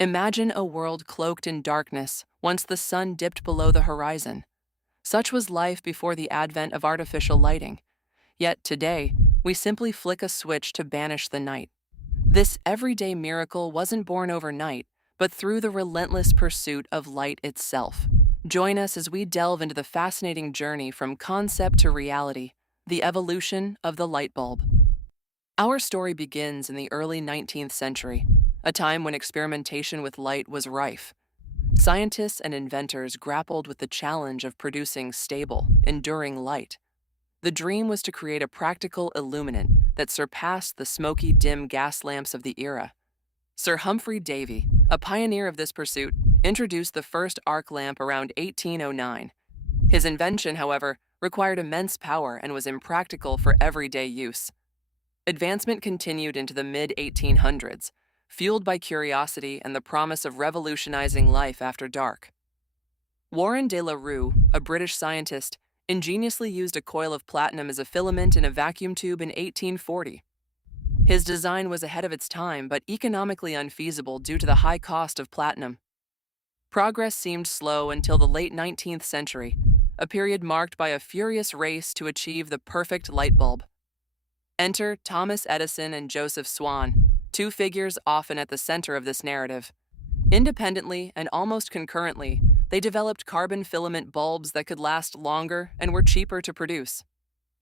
Imagine a world cloaked in darkness once the sun dipped below the horizon. Such was life before the advent of artificial lighting. Yet today, we simply flick a switch to banish the night. This everyday miracle wasn't born overnight, but through the relentless pursuit of light itself. Join us as we delve into the fascinating journey from concept to reality, the evolution of the light bulb. Our story begins in the early 19th century, a time when experimentation with light was rife. Scientists and inventors grappled with the challenge of producing stable, enduring light. The dream was to create a practical illuminant that surpassed the smoky, dim gas lamps of the era. Sir Humphry Davy, a pioneer of this pursuit, introduced the first arc lamp around 1809. His invention, however, required immense power and was impractical for everyday use. Advancement continued into the mid-1800s, fueled by curiosity and the promise of revolutionizing life after dark. Warren de la Rue, a British scientist, ingeniously used a coil of platinum as a filament in a vacuum tube in 1840. His design was ahead of its time but economically unfeasible due to the high cost of platinum. Progress seemed slow until the late 19th century, a period marked by a furious race to achieve the perfect light bulb. Enter Thomas Edison and Joseph Swan, two figures often at the center of this narrative. Independently and almost concurrently, they developed carbon filament bulbs that could last longer and were cheaper to produce.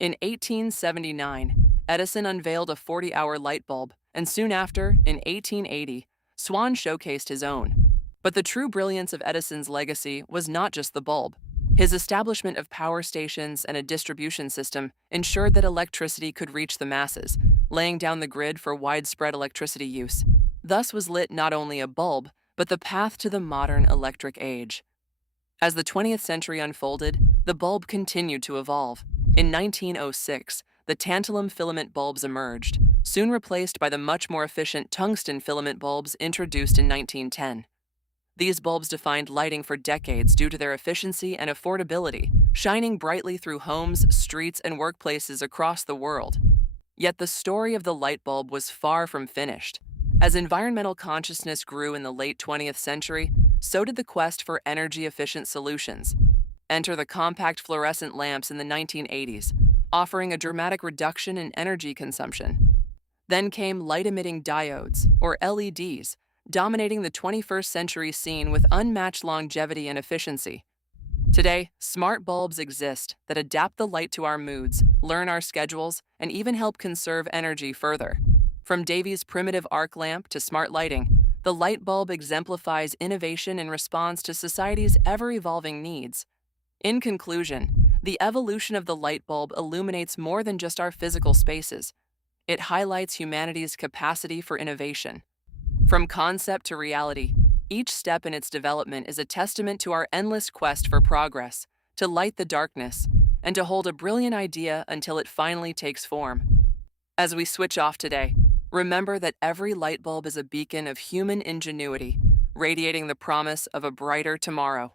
In 1879, Edison unveiled a 40-hour light bulb, and soon after, in 1880, Swan showcased his own. But the true brilliance of Edison's legacy was not just the bulb. His establishment of power stations and a distribution system ensured that electricity could reach the masses, laying down the grid for widespread electricity use. Thus was lit not only a bulb, but the path to the modern electric age. As the 20th century unfolded, the bulb continued to evolve. In 1906, the tantalum filament bulbs emerged, soon replaced by the much more efficient tungsten filament bulbs introduced in 1910. These bulbs defined lighting for decades due to their efficiency and affordability, shining brightly through homes, streets, and workplaces across the world. Yet the story of the light bulb was far from finished. As environmental consciousness grew in the late 20th century, so did the quest for energy-efficient solutions. Enter the compact fluorescent lamps in the 1980s, offering a dramatic reduction in energy consumption. Then came light-emitting diodes, or LEDs, dominating the 21st century scene with unmatched longevity and efficiency. Today, smart bulbs exist that adapt the light to our moods, learn our schedules, and even help conserve energy further. From Davy's primitive arc lamp to smart lighting, the light bulb exemplifies innovation in response to society's ever-evolving needs. In conclusion, the evolution of the light bulb illuminates more than just our physical spaces. It highlights humanity's capacity for innovation. From concept to reality, each step in its development is a testament to our endless quest for progress, to light the darkness, and to hold a brilliant idea until it finally takes form. As we switch off today, remember that every light bulb is a beacon of human ingenuity, radiating the promise of a brighter tomorrow.